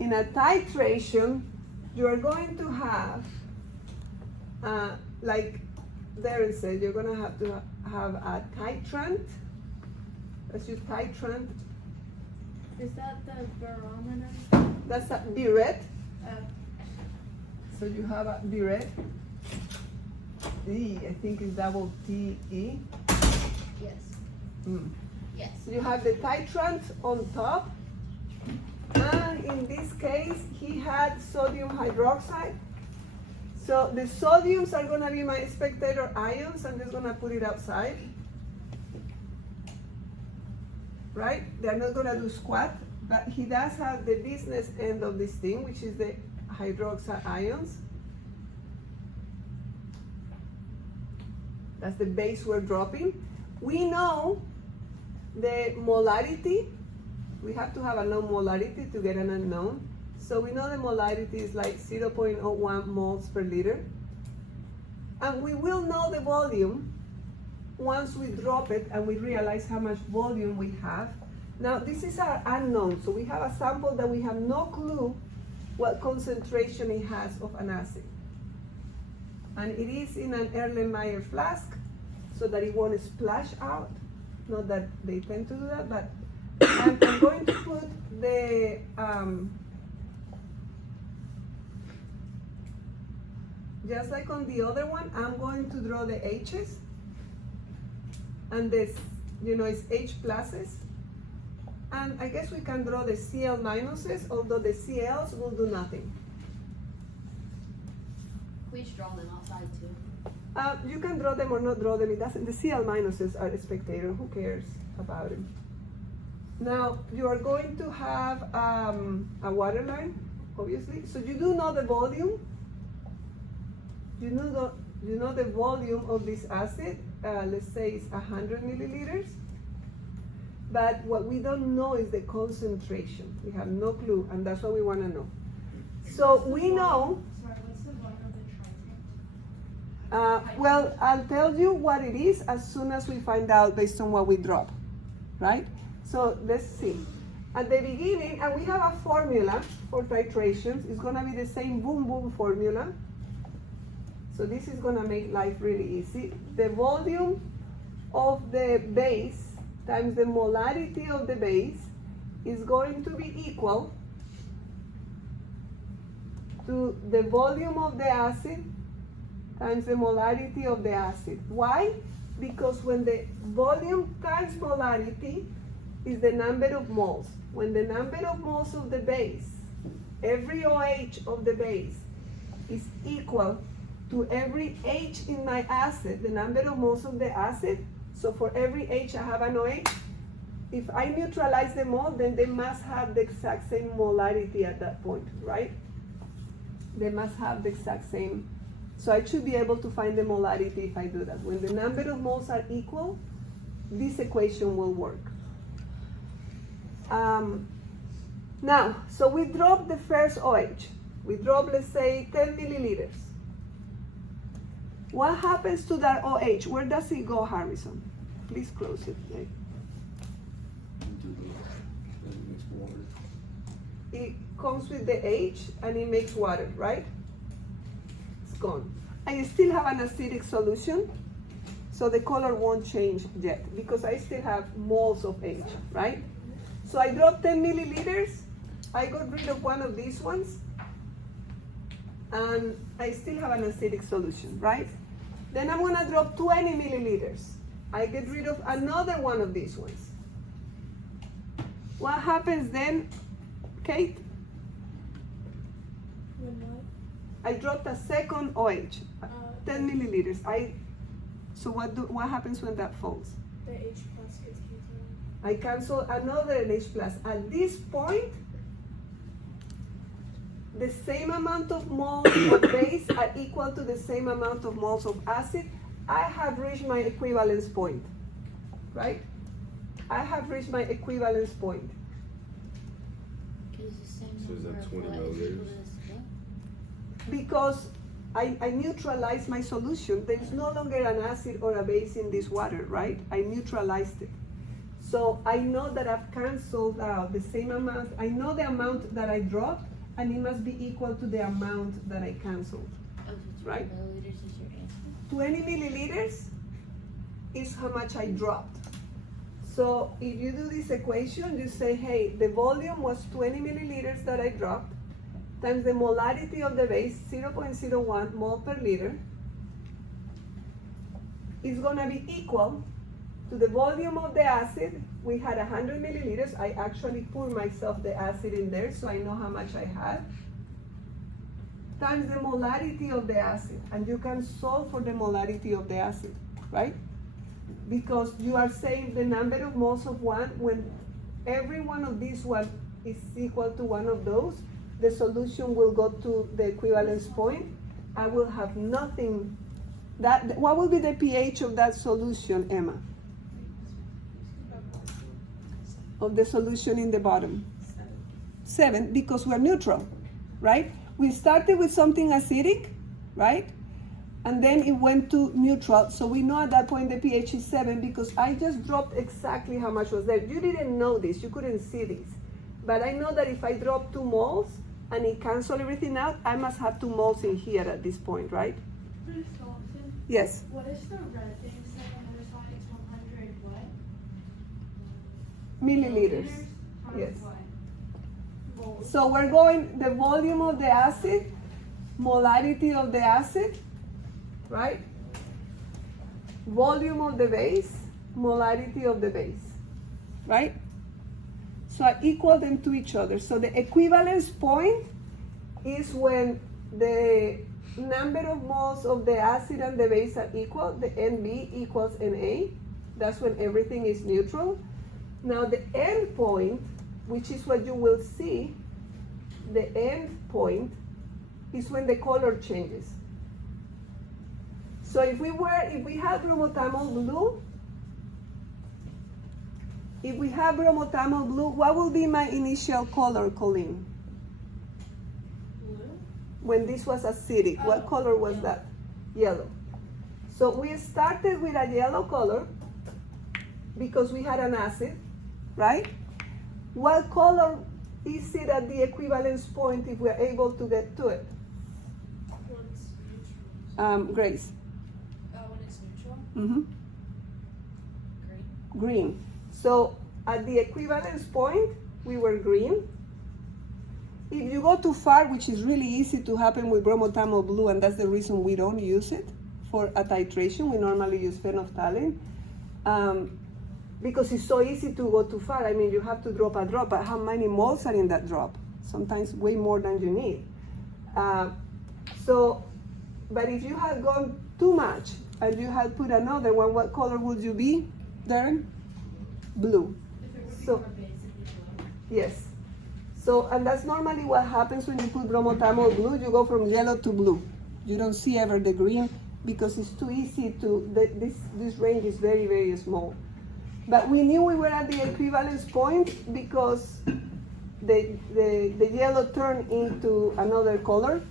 in a titration, you are going to have, like Darren said, you're going to have a titrant. Let's use titrant. Is that the barometer? That's a burette. Oh. So you have a burette. D, I think is double T-E. Yes. Yes. So you have the titrant on top. And in this case, he had sodium hydroxide. So the sodiums are going to be my spectator ions. I'm just going to put it outside. Right? They're not going to do squat, but he does have the business end of this thing, which is the hydroxide ions. That's the base we're dropping. We know the molarity. We have to have a known molarity to get an unknown. So we know the molarity is like 0.01 moles per liter. And we will know the volume once we drop it and we realize how much volume we have. Now this is our unknown. So we have a sample that we have no clue what concentration it has of an acid. And it is in an Erlenmeyer flask so that it won't splash out. Not that they tend to do that, but I'm going to put the just like on the other one, I'm going to draw the H's. And this, it's H pluses. And I guess we can draw the Cl minuses, although the Cl's will do nothing. We should draw them outside too. You can draw them or not draw them. It doesn't. The Cl minuses are a spectator. Who cares about them? Now you are going to have a water line, obviously. So you do know the volume. You know the volume of this acid. Let's say it's 100 milliliters. But what we don't know is the concentration. We have no clue, and that's what we want to know. So we know. Sorry, what's the volume of the tritron? Well, I'll tell you what it is as soon as we find out based on what we drop, right? So let's see. At the beginning, and we have a formula for titrations. It's going to be the same boom boom formula. So this is going to make life really easy. The volume of the base times the molarity of the base is going to be equal to the volume of the acid times the molarity of the acid. Why? Because when the volume times molarity is the number of moles. When the number of moles of the base, every OH of the base is equal to every H in my acid, the number of moles of the acid. So for every H I have an OH. If I neutralize them all, then they must have the exact same molarity at that point, right? They must have the exact same. So I should be able to find the molarity if I do that. When the number of moles are equal, this equation will work. Now, so we drop the first OH. We drop, let's say, 10 milliliters. What happens to that OH? Where does it go, Harrison? Please close it. Right? It comes with the H and it makes water, right? It's gone. I still have an acidic solution, so the color won't change yet because I still have moles of H, right? So I dropped 10 milliliters. I got rid of one of these ones, and I still have an acidic solution, right? Then I'm gonna drop 20 milliliters. I get rid of another one of these ones. What happens then, Kate? I dropped a second OH, 10 milliliters. So what happens when that falls? The H plus gets canceled. I cancel another H plus. At this point, the same amount of moles of base are equal to the same amount of moles of acid. I have reached my equivalence point, right? I have reached my equivalence point. So is that 20 milliliters? Because I neutralized my solution. There is no longer an acid or a base in this water, right? I neutralized it. So I know that I've canceled out the same amount. I know the amount that I dropped, and it must be equal to the amount that I canceled. Oh, so 20 Right. milliliters is your answer? 20 milliliters is how much I dropped. So if you do this equation, you say, hey, the volume was 20 milliliters that I dropped, times the molarity of the base, 0.01 mole per liter, is gonna be equal to the volume of the acid. We had 100 milliliters. I actually poured myself the acid in there, so I know how much I had, times the molarity of the acid. And you can solve for the molarity of the acid, right? Because you are saying the number of moles of one, when every one of these one is equal to one of those, the solution will go to the equivalence point. I will have nothing. What will be the pH of that solution, Emma? Of the solution in the bottom? 7, because we're neutral, right? We started with something acidic, right? And then it went to neutral, so we know at that point the pH is 7 because I just dropped exactly how much was there. You didn't know this, you couldn't see this. But I know that if I drop 2 moles and it cancels everything out, I must have 2 moles in here at this point, right? Ms. Thompson, Yes. what is the red thing saying on the other side? It's 100 what? Milliliters. Times Yes. what? Moles. So we're going the volume of the acid, molarity of the acid, right? Volume of the base, molarity of the base, right? So I equal them to each other. So the equivalence point is when the number of moles of the acid and the base are equal, the NB equals NA. That's when everything is neutral. Now the end point, which is what you will see, the end point is when the color changes. So if we have bromotamol blue, what will be my initial color, Colleen? Blue? When this was acidic, what color was that? Yellow. So we started with a yellow color because we had an acid, right? What color is it at the equivalence point if we're able to get to it? When it's neutral. Grace. When it's neutral? Mm-hmm. Green. Green. So at the equivalence point, we were green. If you go too far, which is really easy to happen with bromotamol blue, and that's the reason we don't use it for a titration, we normally use phenolphthalein, because it's so easy to go too far. I mean, you have to drop a drop, but how many moles are in that drop? Sometimes way more than you need. But if you had gone too much, and you had put another one, what color would you be, Darren? Blue. If it would be So- more base, it'd be blue. Yes. So, and that's normally what happens when you put bromotamol blue, you go from yellow to blue. You don't see ever the green because it's too easy this range is very, very small. But we knew we were at the equivalence point because the yellow turned into another color.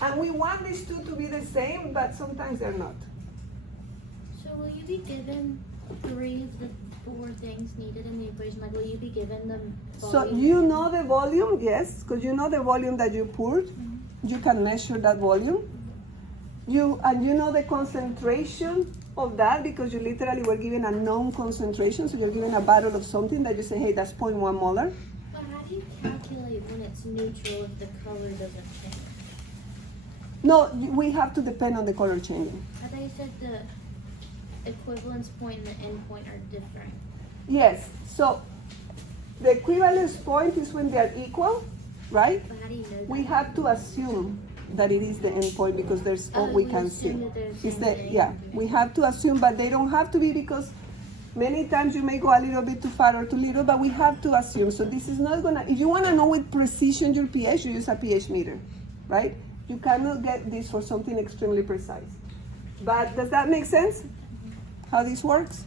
And we want these two to be the same, but sometimes they're not. So will you be given 3 of the 4 things needed in the equation? Like, will you be given them? So you know the volume, yes, because you know the volume that you poured. You can measure that volume. You know the concentration of that because you literally were given a known concentration. So you're given a bottle of something that you say, hey, that's 0.1 molar. But how do you calculate when it's neutral if the color doesn't change? No, we have to depend on the color changing. I thought you said the equivalence point and the end point are different. Yes, so the equivalence point is when they are equal, right? But how do you know that? We have to assume that it is the end point because there's all we can see. Assume that they're the It's same the, thing. yeah, we have to assume, but they don't have to be because many times you may go a little bit too far or too little, but we have to assume. So this is not gonna, if you wanna know with precision your pH, you use a pH meter, right? You cannot get this for something extremely precise. But does that make sense? How this works?